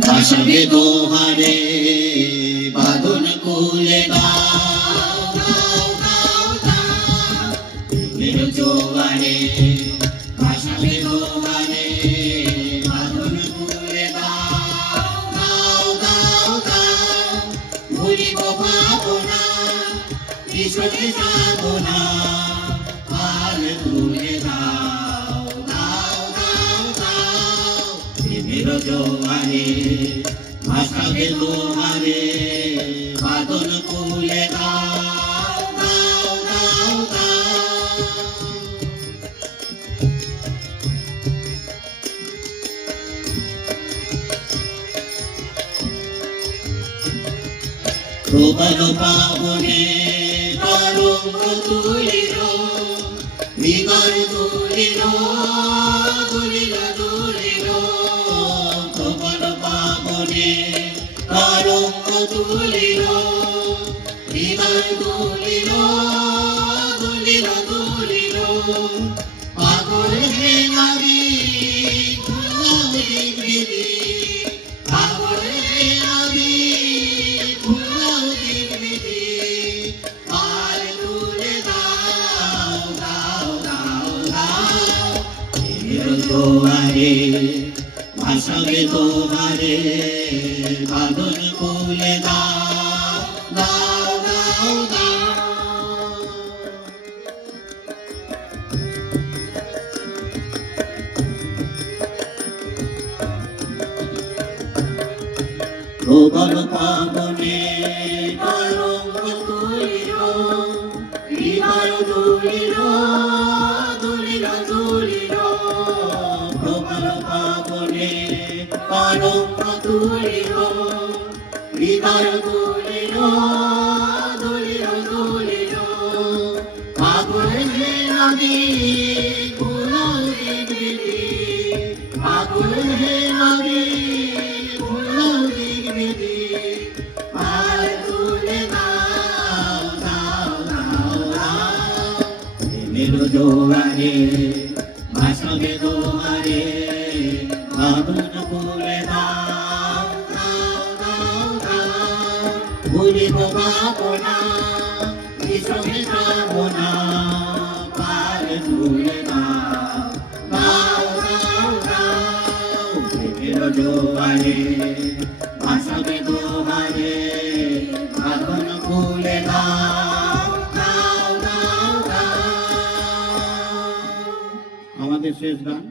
ভাসাবে দোহারে বাঁধন খুলে দাও দাও দাও দাও প্রেমের জোয়ারে ভাসাবে দোহারে বাঁধন খুলে দাও দাও দাও দাও ভুলিব পাবো না বিসর্জে যাব না পাল তুলে দাও দাও দাও দাও প্রেমের জোয়ারে ভাসাবে দোহারে বাঁধন খুলে দাও দাও দাও দাও প্রবল পাবনে তরঙ্গ তুলিল হৃদয় তুলিল তুলিল তুলিল প্রবল পাবনে তরঙ্গ তুলিল হৃদয় তুলিল তুলিল তুলিল পাগল হে নারী ভুলাও দিগ্বিদি পাগল হে নারী ভুলাও দিগ্বিদি পাল তুলে দাও দাও দাও দাও প্রেমের জোয়ারে ভাসাবে দোহারে বাঁধন খুলে দাও দাও দাও দাও প্রবল পাবনে তরঙ্গ তুলিল হৃদয় তুলিল তুলিল তুলিল প্রবল পাবনে তরঙ্গ তুলিল হৃদয় তুলিল তুলিল তুলিল পাগল হে নদী ভুলাও দিগ্বিদি পাগল হে নদী ভুলাও দিগ্বিদি পাল তুলে দাও দাও দাও দাও প্রেমের জোয়ারে ভাসাবে দোহারে বাঁধন খুলে দাও দাও দাও দাও ভুলিব পাবো না বিসর্জে যাব না পাল তুলে দাও দাও দাও দাও প্রেমের জোয়ারে ভাসাবে দোহারে বাঁধন খুলে দাও দাও দাও দাও। আমাদের শেষ গান।